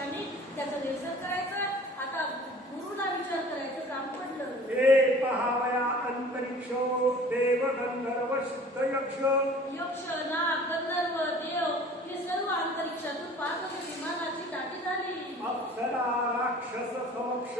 पक्षाने त्याचं निरसन करायचं. आता गुरुला विचार करायचं काम पडलं. हे पहावया अंतरिक्ष देव गंधर्व सिद्ध यक्ष यक्ष नाग गंधर्व देव हे सर्व अंतरिक्षातून पाहत विमानाची दाटी झाली. अप्सरा राक्षस समक्ष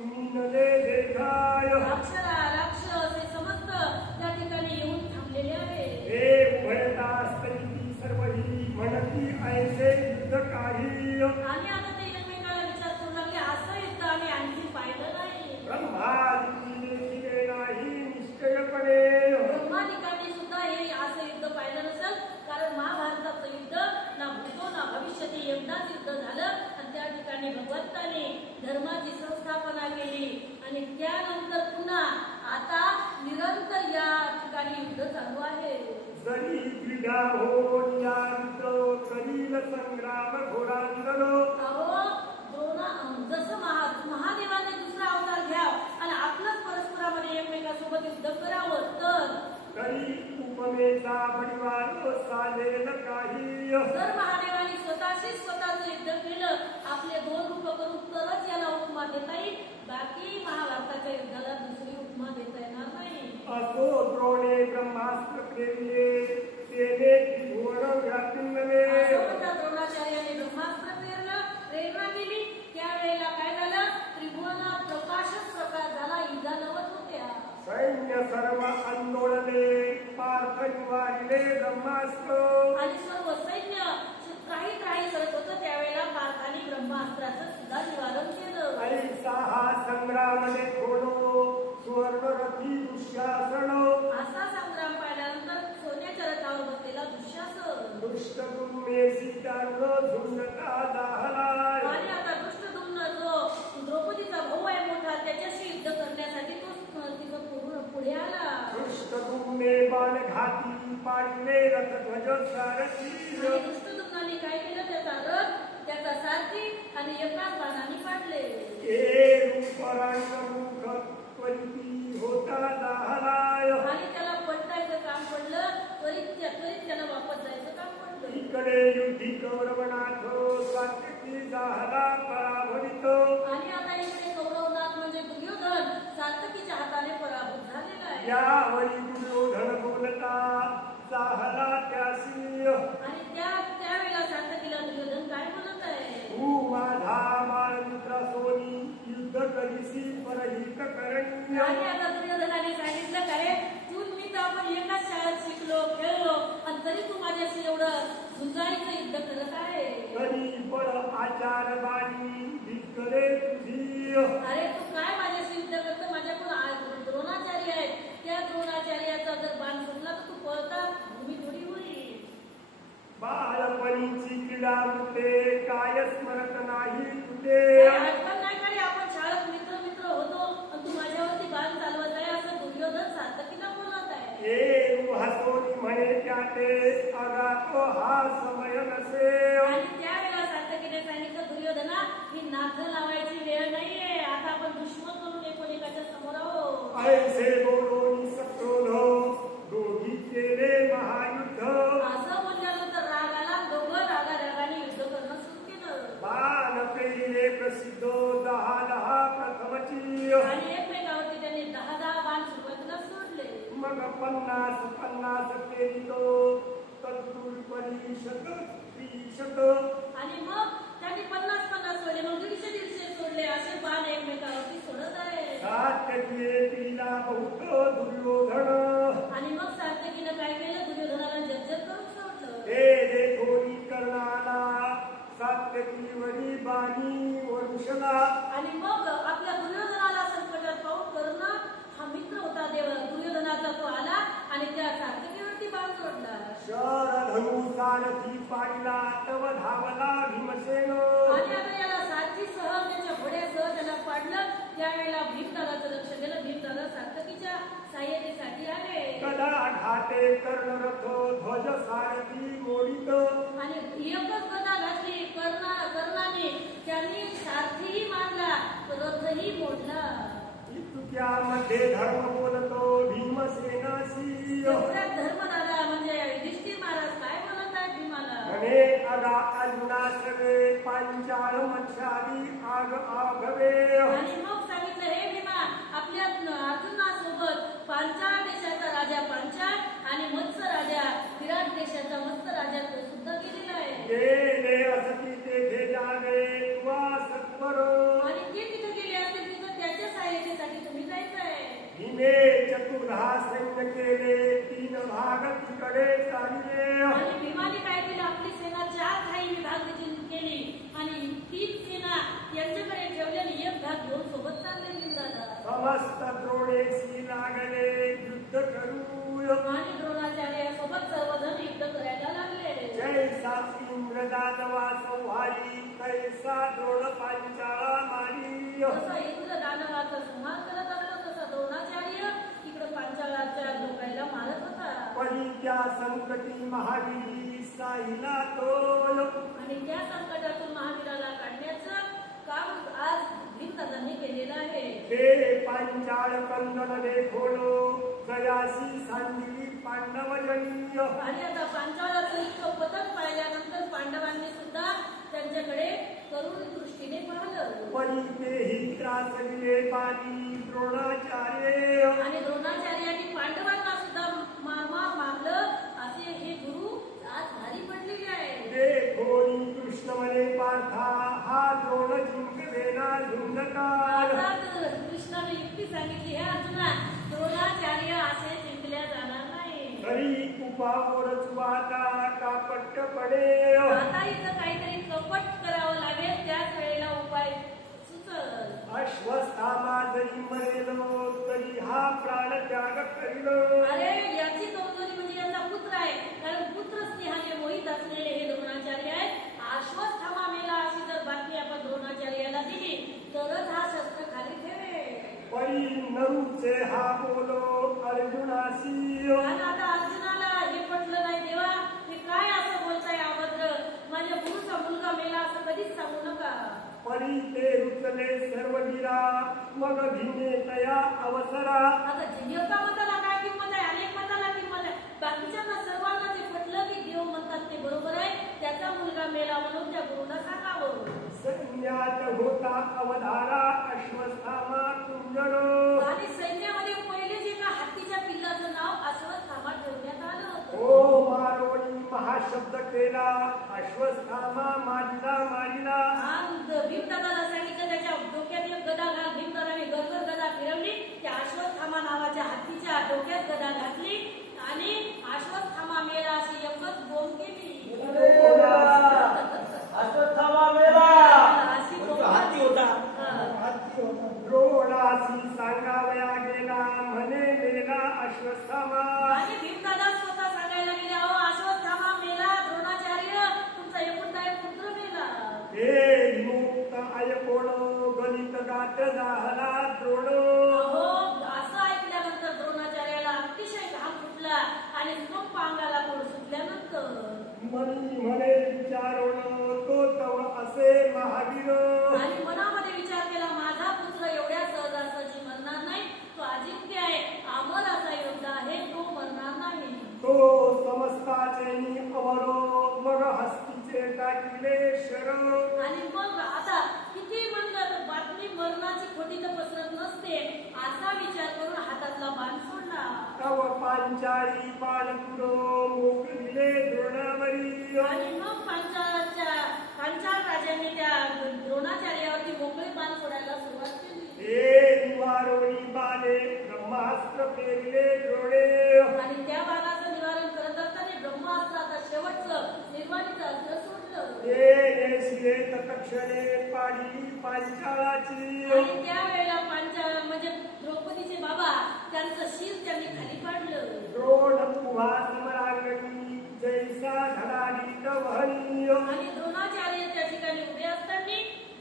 मीनले देखाय अप्सरा राक्षस हे समस्त त्या ठिकाणी येऊन थांबलेले आहे. हे उभयतास्त्री सर्व ही म्हणती ऐसे युद्ध काही. आणि आता ते एकमेकाला विचार करू लागले असं युद्ध आम्ही आणखी पाहिलं नाही. ब्रह्मादिती देखील नाही निश्चयपणे. ब्रह्मादिकांनी सुद्धा हे असं युद्ध पाहिलं नसेल, कारण महाभारताचं युद्ध ना भूतो ना भविष्यती एकदाच युद्ध झालं आणि त्या ठिकाणी भगवंताने धर्माची संस्थापना केली आणि त्यानंतर पुन्हा आता निरंतर या ठिकाणी युद्ध चालू आहे. जरी क्रीडा हो रुद्र करील संग्राम घोरांगण. अहो द्रोणा जसं महादेवाने दुसरा अवतार घ्याव आणि आपलंच परस्परामध्ये एकमेकांसोबत युद्ध करावं तर करी उपमेचा परिवार साधेल काही. जर महादेवाने स्वतःचं युद्ध केलं आपले दोन रूप करून तरच याला उपमा देता येईल. बाकी महाभारताच्या युद्धाला दुसरी उपमा देता येणार नाही. असो द्रोणे ब्रह्मास्त्र प्रेरिले तेने त्रिभुवन व्यापिंगले. द्रोणाचार्याने ब्रह्मास्त्र प्रेरणा केली. त्यावेळेला काय झालं, त्रिभुवनात प्रकाशच प्रकाश झाला. युद्धा नवत होत्या. सैन्य सर्व आंदोलने पार्थ निवारिले ब्रह्मास्त्र. आणि सर्व सैन्य काही करत होतं. त्यावेळेला पार्थाने ब्रह्मास्त्राचं सुद्धा निवारण केलं. आणि सहा संग्रामने खोलो सुवर्णरथी दुःशासन. असा संग्राम पाहिल्यानंतर सोन्याच्या रथावर बसलेला दुःशासन दुष्ट दुर्मे सीतारुण झुंडता दाहलाय. आणि आता दुष्टदुम्न जो द्रौपदीचा भाऊ आहे मोठा त्याच्याशी युद्ध करण्यासाठी तो तिथं पुढे आला. दुष्ट दुर्मे बाण घाती पाडले रथध्वज सारथी. दुष्टदुम्नाने काय केलं, त्याचा रथ त्याचा सारथी आणि एकाच बाणाने पाडले. होता दाहलाय. आणि त्याला पलटायचं काम पडलं. त्वरित त्याला वापस जायचं काम पडलं. इकडे युद्धी कौरवनाथ सात्यकी दाहला पराभवित. आणि आता इकडे कौरवनाथ म्हणजे दुर्योधन सात्यकीच्या हाताने पराभूत झालेला आहे. यावरी दुर्योधन बोलता दाहला त्यासी. आणि त्यावेळेला सात्यकीला दुर्योधन काय बोलत आहे, तू माझा बाळमित्र सोनी युद्ध करीसी परहित करणी. आणि आता दुर्योधनाने सांगितलं का रे, तू मी तर आपण एकाच शाळेत शिकलो खेळलो आणि तरी तू माझ्याशी एवढं झुंजाळीचं युद्ध करत आहे. तरी पण आचार बाणी भिकरे तुझी. अरे तू काय माझ्याशी युद्ध करतो, माझ्याकडून द्रोणाचार्य आहे. त्या द्रोणाचार्याचा जर बाण सुटला तर तू पळता भूमी थोडी होईल. बालपणीची क्रीडा होते काय स्मरत नाही तुझे. आठवण नाही का रे, आपण शाळेत मित्र होतो आणि तू माझ्यावरती बाण चालवत आहे असं दुर्योधन सात्यकीला बोलत आहे. ए हसोनी म्हणे त्याते अगा तो हा समय नसे. आणि त्यावेळेला सात्यकीने सांगितलं, दुर्योधना ही नाथ लावायची वेळ नाहीये. आता आपण दुश्मन म्हणून एकोणीकाच्या समोर आहोत. ऐसे बोलून सक्रोध दोघी केले महायुद्ध. असं म्हणल्यानंतर राग आला. दोघं रागाने युद्ध करणं सुरू केलं. बाण पेरिले प्रसिद्ध 10 प्रथमची. आणि एकमेकावरती त्यांनी 10 बाण सुरुवातीला सोडले. मग 50 पेरितो तत्पुरुषी शत. आणि मग त्यांनी 50 सोडले. मग 150 सोडले. असे बाण एकमेकावरती सोडत आहे. सात्यकीने पिला बहुत दुर्योधन. आणि मग सात्यकीनं काय केलं, दुर्योधनाला जर्जर करून सोडलं. हे देखोनी कर्णाला सात्यकीवरी बाणी वंशला. आणि मग आपल्या दुर्योधनाला संकटात पाहून कर्ण हा मित्र होता दुर्योधनाचा, तो आला आणि त्या सात्यकीवरती बाण सोडला. शरधनु सारथी पाहिला तव धावला भीमसेन. आणि आता याला सारथीसह त्याच्या घोड्यासह त्याला पाडलं. त्यावेळेला भीमदादाचं लक्ष गेलं. भीमदादा सात्यकीच्या सहाय्यतेसाठी आले. कदा घाटे कर्णरथ ध्वज सारथी मोडित. आणि एकच गदा घातली कर्णाने. त्यांनी सारथीही मारला, रथही मोडला. इतक्यामध्ये धर्म बोलतो भीमसेनासी. धर्मदादा म्हणजे युधिष्ठिर महाराज काय बोलत आहे भीमाला. अनेक अगा अर्जुना सगळे पांचाळ मत्स्यादी आग आगवे. आणि मग सांगितलं हे भीमा आपल्या अर्जुनासोबत पांचाळ देशाचा राजा पांचाळ आणि मत्स्य राजा विराट देशाचा मत्स्य राजा तो सुद्धा गेलेला आहे. गेले असती तेथे जागे तुवा सत्वरो. आणि ते तिथे गेले असतील तिथं त्याच्या सहाय्यतेसाठी तुम्ही जायचं आहे. भीमे चतुर्धा सैन्य केले 3 भाग तिकडे चालले. आणि भीमाने काय केलं आपली सेना 4 काही विभाग केली आणि 3 सेना यांच्याकडे ठेवलेली एक भाग घेऊन सोबत चालले निघाला. समस्त द्रोणेशी लागले युद्ध करू. आणि द्रोणाचार्यासोबत सर्वजण युद्ध करायला लागले. जैसा इंद्र दानवा संहारी तैसा द्रोण पांचाळा मारी. जसा इंद्र दानवाचा संहार करत असतो तसा द्रोणाचार्य इकडे पांचाळाच्या लोकांना मारत होता. परी त्या संकटी महावीरी साहिला तो. आणि त्या संकटातून महावीराला काढण्याचं काम आज भीमदादांनी केलेलं आहे. हे पांचाळ कंदन देखोलो जयासी सांदिली पांडवजनी. आणि आता पांचाळाचं इतकं पतन पाहिल्यानंतर पांडवांनी सुद्धा त्यांच्याकडे करुण दृष्टीने पाहिलं. परी तेही त्रासले पाणी द्रोणाचार्य. आणि द्रोणाचार्यांनी पांडवांना सुद्धा मारलं असे हे गुरु आज भारी पडलेले आहे. देखोनी कृष्ण म्हणे पार्था हा द्रोण जिंकवेना झुंजकाल. कृष्णाने युक्ती सांगितली हे अर्जुना द्रोणाचार्य असे जिंकल्या जाणार नाही. घरी कुपावरच वाटा कापट्ट पडे. आता इथं काहीतरी कपट करावं लागेल त्याच वेळेला उपाय सुचल. अश्वस्थामा जरी मरेलो तरी हा प्राण त्याग करिलो. अरे याची कमजोरी म्हणजे याचा पुत्र आहे कारण पुत्र स्नेहाने मोहित असलेले हे द्रोणाचार्य आहेत. अश्वस्थामा मेला अशी जर बातमी आपण द्रोणाचार्याला दिली तरच हा शस्त्र खाली ठेवे. परी नरूचे हा बोलो अर्जुनासी. आणि आता अर्जुनाला हे पटलं नाही देवा हे काय असं बोलताय अभद्र माझ्या गुरुचा मुलगा मेला असं कधीच सांगू नका. परी ते रुचले सर्व वीरा मग भीमे तया अवसरा. आता एका मताला काय किंमत आहे अनेक मताला किंमत आहे. बाकीच्यांना सर्वांना जे पटलं की देव म्हणतात ते बरोबर आहे त्याचा मुलगा मेला म्हणून त्या गुरुला सांगावं. सैन्यात होता अवधारा अश्वस्थामा कुंजरो. आणि सैन्यामध्ये पहिलेच एका हत्तीच्या पिल्लाचं नाव अश्वस्थामा ठेवण्यात आलं होतं. ओ मारोणी महाशब्द केला अश्वस्थामा मारिला मारिला. आणि भीमदादाला सांगितलं त्याच्या डोक्यात एक गदा घाल. भीमदादाने गरगर गदा फिरवली त्या अश्वस्थामा नावाच्या हत्तीच्या डोक्यात गदा घातली आणि अश्वस्थामा मेला अशी एकच बोंब केली. अश्वत्थामा मेला अशी हाती होता. द्रोणासी सांगावया गेला म्हणे मेला अश्वस्थामा. आणि भीमदादा स्वतः सांगायला गेले अहो अश्वस्थामा मेला द्रोणाचार्य तुमचा एकुलता एक पुत्र मेला. हे विमुक्त ऐकोण गणित गाठ जाहला द्रोण. अहो असं ऐकल्यानंतर द्रोणाचार्याला अतिशय घाम फुटला आणि कंप अंगाला पोट सुटल्यानंतर मनी म्हणे विचारोण तो तव असे महावीर. आणि मनामध्ये विचार केला माझा पुत्र एवढ्या सहजासहजी मरणार नाही. तो अजिंक्य आहे अमर असा योद्धा आहे तो मरणार नाही. तो समस्ताचे अमरो मग हस्तीचे टाकिले शर. आणि मग आता किती म्हणलं तर बातमी मरणाची खोटी तर पसरत नसते असा विचार करून हातातला बाण सोडला. तव पांचाळी बाणपुरो मोकळिले द्रोणावरी. आणि मग पांचाळ राजांनी त्या द्रोणाचार्यावरती मोकळे बाण सोडायला सुरुवात केली. हे निवारोणी बाणे ब्रह्मास्त्र पेरले द्रोणे. आणि त्या बाणाचं निवारण करत असताना ब्रह्मास्त्राचा शेवटचं निर्वाणीचं अस्त्र सोडलं. हे शिले तत्क्षणे पाडी पांचाळाची. आणि त्यावेळेला पांचाळ म्हणजे द्रौपदीचे बाबा त्यांचं शीर त्यांनी खाली पाडलं. द्रोण पुहा समरांगणी जैसा धडाडीत वहनी. आणि द्रोणाचार्य त्या ठिकाणी उभे असताना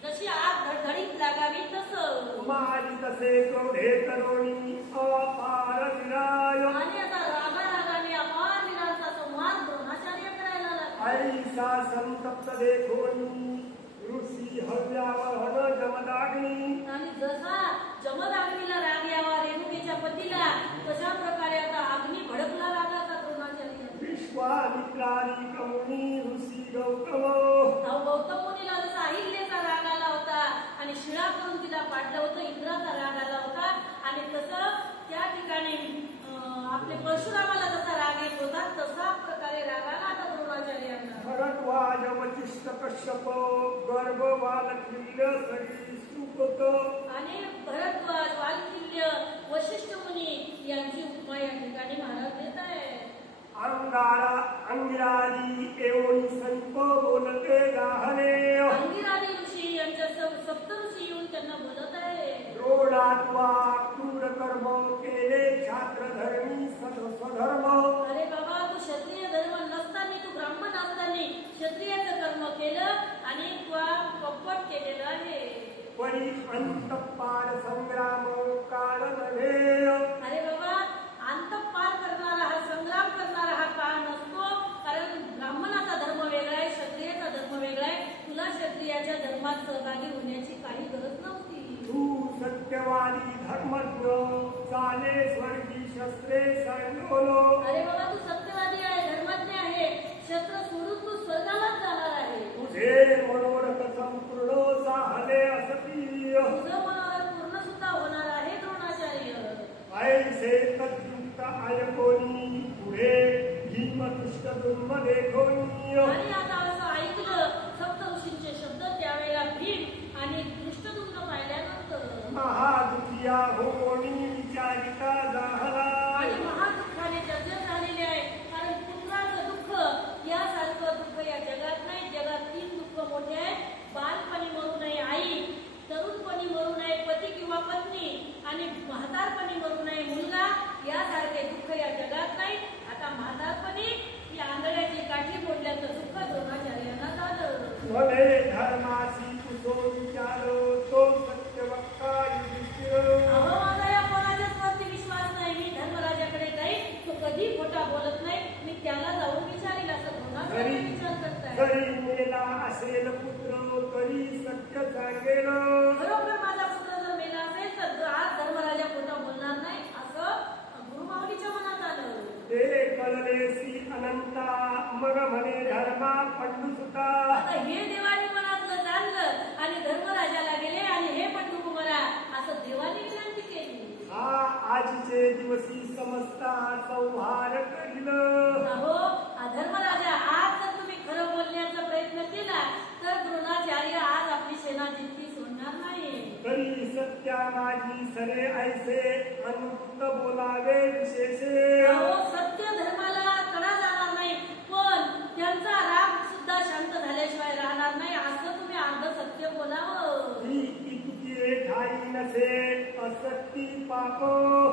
जशी आग धडधडीत लागावी तसं मारी तसे क्रोधे तरुणी अपार विराय. आणि आता रागारागाने अपार वीरांचा संहार द्रोणाचार्य करायला लागले. ऐसा संतप्त देखोनी ऋषी हव्यावहन जमदाग्नी. आणि जसा जमदाग्नीला राग यावा रेणुकेच्या पतीला तशा प्रकारे आता अग्नी भडकला लागाचा द्रोणाचार्य. विश्वामित्रारी कमुनी ऋषी गौतम. गौतम मुनीला जसा परशुरामाला जसा राग येत होता तसा प्रकारे राग आला आता द्रोणाचार्यांना. भरद्वाज वशिष्ठ कश्यप गर्भ बालकिल्य सरीसृप आणि भरद्वाज वालकिल्य वशिष्ठ मुनी यांची उपमा या ठिकाणी महाराज देत आहेत. अंगिरादी एवढी संत बोलते गाहले अंगिरादी ऋषी यांच्या सप्त ऋषी येऊन त्यांना बोलत आहे. द्रोणात्वा क्रूर कर्म केले छात्र धर्मी स्वधर्म. अरे बाबा तू क्षत्रिय धर्म नसताना तू ब्राह्मण असताना क्षत्रियाचं कर्म केलं आणि तू कपट केलेलं आहे. परी अंतपार संग्राम काळ नव्हे. अरे बाबा अंतपार करणारा हा संग्राम करणारा हा काळ नसतो. कारण ब्राह्मणाचा धर्म वेगळा आहे क्षत्रियाचा धर्म वेगळा आहे. तुला क्षत्रियाच्या धर्मात सहभागी होण्याची काही गरज नव्हती. तू सत्यवादी धर्मज्ञ चाले स्वर्गी शस्त्रे सांडोलो. अरे बाबा तू सत्यवादी आहे धर्मज्ञ आहे शस्त्र सोडून तू स्वर्गालाच जाणार आहे. तुझे मनोरथ संपूर्ण झाले असती. तुझं मनोरथ पूर्ण सुद्धा होणार आहे द्रोणाचार्य. ऐसे तद्युक्त आयकोनी पुढे भीमदुष्ट दुर्म देखोनी. आणि आता असं ऐकलं सप्त ऋषींचे शब्द त्यावेळेला भीम आणि दृष्टदुम्न पाहिल्यानंतर महादुखिया होणी विचारिता झाला. आणि महादुःखाने जर्जर झालेले आहे. कारण पुत्राचं दुःख यासारखं दुःख या जगात नाही. जगात 3 दुःख मोठे आहेत. बालपणी मरू नये आई, तरुणपणी मरू नये पती किंवा पत्नी आणि म्हातारपणी मरू नये मुलगा. यासारखे दुःख या जगात नाही. आता म्हातारपणी ही आंधळ्याची काठी फोडल्याचं दुःख द्रोणाचार्यांना झालं. भले धर्मासी तुझो विचार तो सत्यवक्ता युधिष्ठिर. अहो माझा या कोणाच्याच वरती विश्वास नाही. मी धर्मराजाकडे जाईन तो कधी खोटा बोलत नाही. मी त्याला जाऊन विचारेल असं द्रोणाचार्य विचार करताय. जरी मेला असेल पुत्र तरी सत्य सांगेल. बरोबर माझा पुत्र जर मेला असेल तर आज धर्मराजा खोटा बोलणार नाही असं गुरुमाऊलीच्या मनात आलं. ते कळलेसी अनंता मग म्हणे धर्मा पंडुसुता. आता हे देवानी मनातलं जाणलं आणि धर्मराजाला गेले आणि हे पंडुकुमारा असं देवानी विनंती केली. हा आजचे दिवसी समजता संहार करील. अहो धर्मराजा आज जर तुम्ही खरं बोलण्याचा प्रयत्न केला तर द्रोणाचार्य आज आपली सेना जिंकली सोडणार नाही. तरी सत्या माझी सरे ऐसे अनुक्त बोलावे विशेषे. अहो सत्य धर्माला तडा जाणार नाही पण त्यांचा राग सुद्धा शांत झाल्याशिवाय राहणार नाही असं तुम्ही अर्ध सत्य बोलावं. ही इतकी ठाई नसे असत्ती पाप.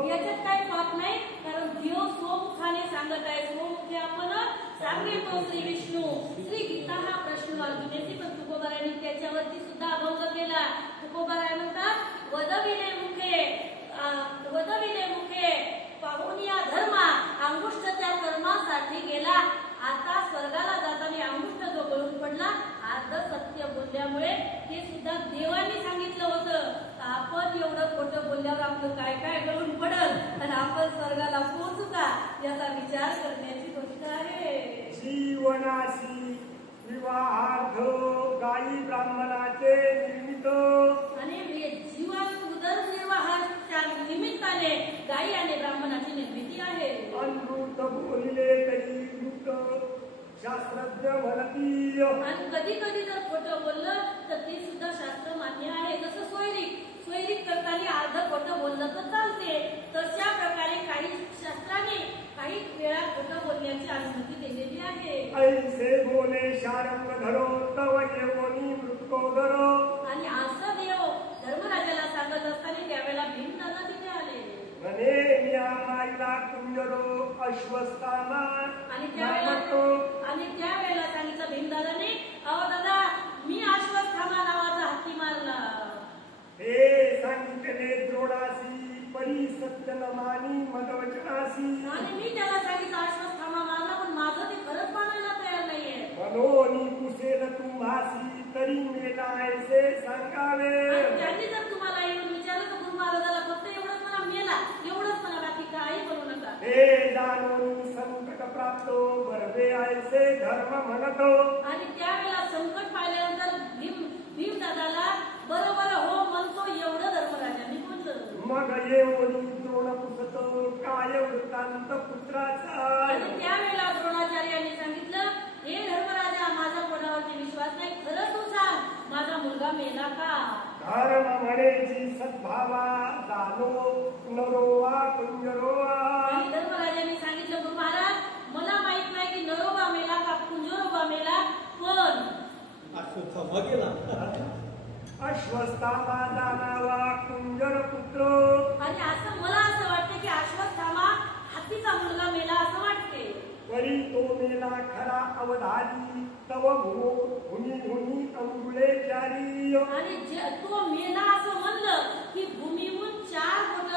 याच्यात काही पाप नाही कारण देव स्वमुखाने सांगत आहे. स्वमुखे आपण सांगेल तो श्री विष्णू. श्री गीता हा प्रश्न अर्जुनाची पण तुकोबारायांनी त्याच्यावरती सुद्धा अभंग केला. तुकोबाराय म्हणतात वदविले मुखे पाहुनिया धर्मा अंगुष्ठ त्या कर्मासाठी गेला. आता स्वर्गाला जाताना अंगुष्ठ जो गळून पडला अर्ध सत्य बोलल्यामुळे हे सुद्धा देवांनी सांगितलं होतं. आपण एवढं खोटं बोलल्यावर आपलं काय काय गळून पडल आणि आपण स्वर्गाला पोहोचू का याचा विचार करण्याची गोष्ट आहे. जीवनाशी विवाहार्थ गायी ब्राह्मणाचे निर्मित. आणि जीवन उदरनिर्वाहाच्या निमित्ताने गायी आणि ब्राह्मणाची निर्मिती आहे. अनृत बोलिले तरी मृत शास्त्रज्ञ म्हणती. आणि कधी कधी जर खोटं बोललं तर ते सुद्धा शास्त्र मान्य आहे. जसं सोयरीक करताना अर्ध खोटं बोललं तर चालते. तशा प्रकारे काही शास्त्राने काही वेळा खोटं बोलण्याची अनुमती दिलेली आहे. ऐसे बोले शारंग धरो तव येवनी मृत्योदर. आणि असं देव धर्मराजाला सांगत असताना त्यावेळेला भीमदादा तिथे आले. म्हणे म्या माईला कुंजरो अश्वस्थाना. आणि त्यावेळेला सांगितलं भीमदादाने अहो दादा मी अश्वत्थामा नावाचा हत्ती मारला. हे सांगितले द्रोणासी परी सत्य न मानी मदवचनासी. आणि मी त्याला सांगितलं अश्वत्थामा मारला पण माझं ते खरंच मानायला तयार नाहीये. मनोनी कुशेल तुम्हासी तरी मेला ऐसे सांगावे. आणि त्यांनी जर तुम्हाला येऊन विचारलं तर गुरु महाराजाला फक्त एवढंच म्हणा मेला एवढंच म्हणा बाकी काही करू नका. हे जाणून संकट प्राप्त बरवे ऐसे धर्म म्हणतो. आणि त्यावेळेला संकट पाहिल्यानंतर भीमदादाला बरोबर हो म्हणतो एवढं धर्मराजांनी म्हणलं. मग येऊन द्रोण पुसत काय वृत्तांत पुत्राचा आणि त्यावेळेला द्रोणाचार्यांनी सांगितलं, हे धर्मराजा, माझा कोणावरती विश्वास नाही, खरं तू सांग, माझा मुलगा मेला का? धर्म म्हणेची सद्भावा जानो नरोवा कुंजरोवा. आणि धर्मराजांनी सांगितलं, गुरु महाराज, मला माहित नाही की नरोबा मेला का कुंजरोबा मेला, पण अश्वत्थामा गेला. अश्वत्थामा जाणावा कुंजर पुत्र. आणि असं मला असं वाटतं की अश्वत्थामा हत्तीचा मुलगा मेला असं वाटते. परी तो मेला खरा अवधारी तव भूमी भूमी अंगुळे चारी. आणि तो मेला असं म्हणलं की भूमीहून 4 बोट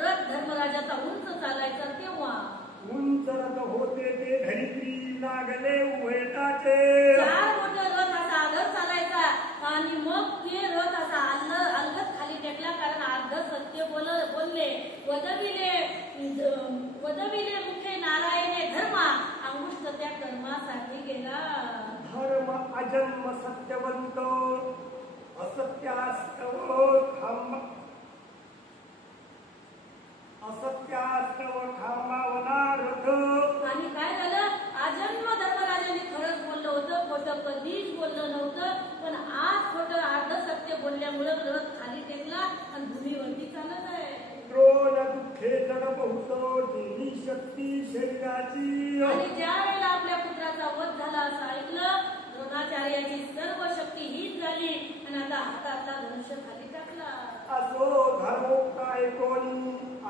रथ धर्मराजाचा उंच चालायचा, तेव्हा उंच रथ होते ते धरित्री लागले उभयताचे. 4 बोट रथ असा आदर चालायचा आणि मग ते रथ असा अलगद खाली टेकला, कारण अर्ध सत्य बोलले. वदविले मुखे नारायणे धर्मा, अंगुष्ठ त्या कर्मासाठी गेला. धर्म अजन्म सत्यवंत असत्यास्तव खांबावला रथ. आणि काय झालं, आजन्म धर्मराजाने खरंच बोललं होतं, खोटं कधीच बोललं नव्हतं, पण आज खोटं अर्ध सत्य बोलल्यामुळे रथ खाली टेकला आणि भूमीवरती चालत आहे. द्रोण दुःखे जड बहुत देवी शक्ती शरीराची. आणि ज्या वेळेला आपल्या पुत्राचा वध झाला असं ऐकलं, द्रोणाचार्याची सर्व शक्ती हीच झाली आणि आता हातातला धनुष्य खाली टाकला. असो धर्मोक्ताय कोणी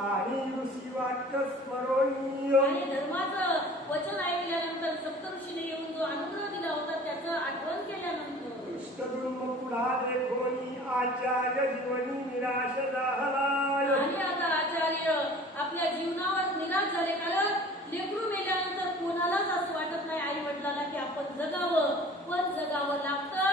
आणि ऋषी वाक्य स्मरोणी. आणि धर्माचं वचन ऐकल्यानंतर सप्तऋषीने येऊन जो अनुग्रह दिला होता त्याचं आठवण केल्यानंतर पुढाले कोणी आचार्य जीवनी निराश झाला. आणि आता आचार्य आपल्या जीवनावर निराश झाले, कारण लेकरू मेल्यानंतर कोणालाच असं वाटत नाही आई वडिलांना की आपण जगावं, पण जगावं लागतं,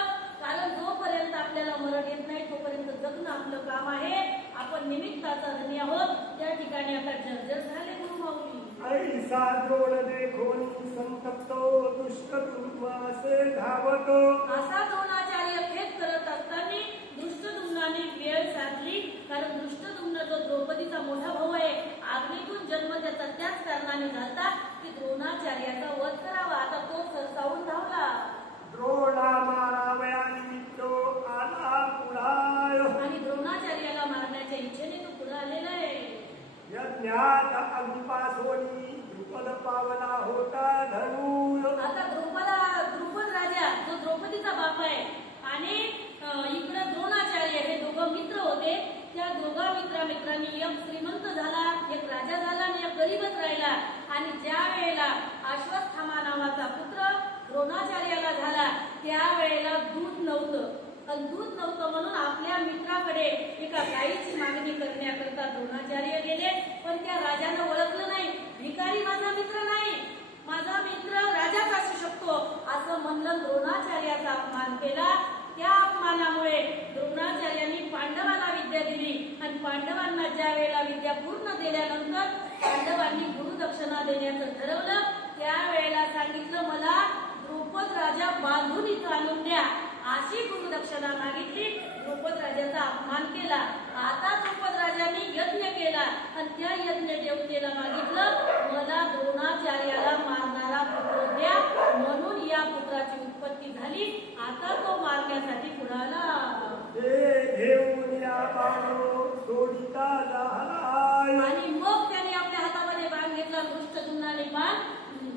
कारण जोपर्यंत आपल्याला मरण येत नाही तोपर्यंत जगणं आपलं काम आहे. आपण निमित्ताचा धनी आहोत. त्या ठिकाणी आता जर्जर झाले गुरुमाऊली. ऐसा द्रोण देखोनी संतप्तो दुष्ट दुर्वासे धावतो. असा द्रोणाचार्य खेद करत असताना दृष्टद्युम्नाने वेळ साधली, कारण दृष्टद्युम्न जो द्रौपदीचा मोठा भाऊ आहे, आग्नेतून जन्म त्याचा त्याच कारणाने झाला की द्रोणाचार्याचा वध करावा. आता तो सरसावून धावला. द्रोणा मारावया निमित्त आला पुढाय. आणि द्रोणाचार्याला मारण्याच्या इच्छेने तो पुढे आलेला आहे. यज्ञात अग्निपासोनी द्रुपद पावला होता धनु. आता द्रुपद राजा जो द्रौपदीचा बाप आहे आणि इकडे द्रोणाचार्य हे दोघं मित्र होते. त्या दोघा मित्रांनी एक श्रीमंत झाला, एक राजा झाला आणि एक गरीबच राहिला. आणि ज्या वेळेला अश्वत्थामा नावाचा पुत्र द्रोणाचार्याला झाला त्यावेळेला दूध नव्हतं, आणि दूध नव्हतं म्हणून आपल्या मित्राकडे एका गायीची मागणी करण्याकरता द्रोणाचार्य गेले. पण त्या राजानं ओळखलं नाही, भिकारी माझा मित्र नाही, माझा मित्र राजाच असू शकतो असं म्हणलं. द्रोणाचार्याचा अपमान केला. त्या अपमानामुळे द्रोणाचार्यांनी पांडवांना विद्या दिली आणि पांडवांना ज्या वेळेला विद्या पूर्ण दिल्यानंतर पांडवांनी गुरुदक्षिणा देण्याचं ठरवलं. त्यावेळेला सांगितलं, मला द्रुपद राजा बांधून इथं आणून द्या, अशी गुरुदक्षिणा मागितली. द्रुपद राजाचा अपमान केला. आता द्रुपद राजाने यज्ञ केला आणि त्या यज्ञ देवतेला मागितलं, मला द्रोणाचार्याला मारणारा पुत्र द्या, म्हणून या पुत्राची उत्पत्ती झाली. आता तो मारण्यासाठी पुढाला. घेऊन या बाणो सोडिता झाला. आणि मग त्याने आपल्या हातामध्ये बाण घेतला. दृष्टद्युम्नाने बाण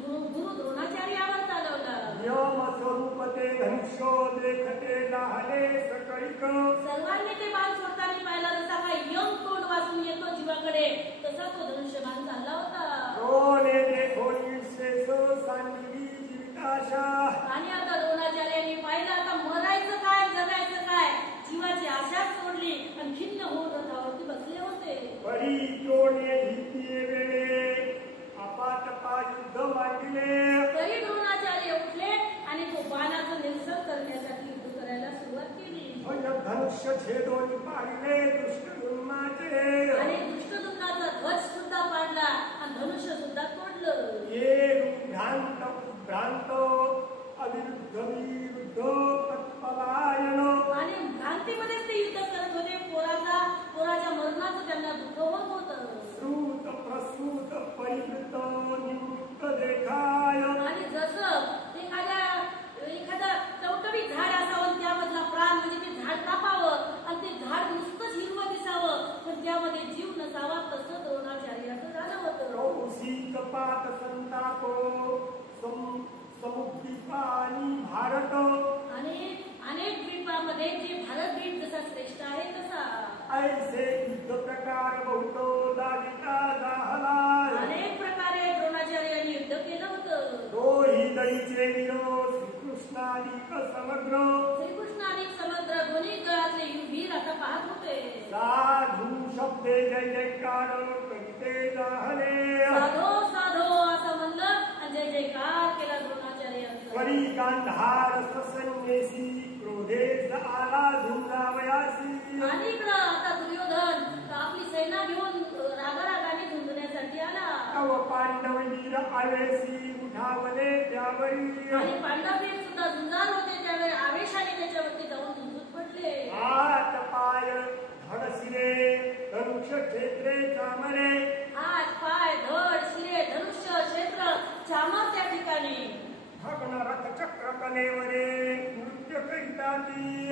गुरु द्रोणाचार्यावर चालवला. यम स्वरूपते धनुष्यो देखते झाले सकळीक. सर्वांनी ते बाण सोडताना पाहिला, जसा काय यम तोंड वाचून येतो जीवाकडे, तसा तो धनुष्यबाण चालला होता. द्रोणे देखोनी शेष सांगितली जीविताशा. आणि आता द्रोणाचार्यांनी पाहिलं, आता मरायचं काय जगायचं काय, जीवाची आशा सोडली आणि खिन्न होऊन रथावरती बसले होते. परी द्रोणे भीती वेळे अपाटपा युद्ध मांडले. तरी द्रोणाचार्य उठले आणि तो बाणाचं निरसन करण्यासाठी युद्ध करायला सुरुवात केली. धनुष्य छेदोनी पाडले दुष्टद्युम्नाचे. आणि दुष्टद्युम्नाचा ध्वज सुद्धा पाडला आणि धनुष्य सुद्धा तोडलं. ये भ्रांत भ्रांत अविरुद्ध विरुद्ध पलायन. आणि भ्रांतीमध्येच ते युद्ध करत होते. पोराच्या मरणाचं त्यांना दुःख होत होतं. श्रुत भारत आणि अनेक द्वीपामध्ये जे भारत द्वीप जसा श्रेष्ठ आहे तसा ऐसे युद्ध प्रकार बहुतो दाविता झाला अनेक प्रकारे द्रोणाचार्यांनी युद्ध केलं होतं. तोही दळीचे विरो श्रीकृष्णाधिक समग्र श्रीकृष्ण आणि समुद्र दोन्ही गळातले वीर आता पाहत होते. साधू शब्दे जय जयकार करीते झाले साधो साधो असं म्हणलं आणि जय जयकार केला द्रोणाचार्यांचा. वरी गांधार ससन्येसी क्रोधेच आला झुंजावयासी आणि इकडं आता दुर्योधन आपली सेना घेऊन रागारागाने झुंजण्यासाठी आला. तव पांडववीर आवेसी उठावले त्यावरी आणि पांडववीर सुद्धा झुंजार होते त्यावेळी आवेशाने त्याच्यावरती जाऊन झुंजून पडले. हात पाय धडसिरे धनुष्य क्षेत्रे चामरे हात पाय धड शिरे धनुष्य क्षेत्र चामर त्या ठिकाणी भग्न रथ चक्र कलेवरे नृत्य करिता ती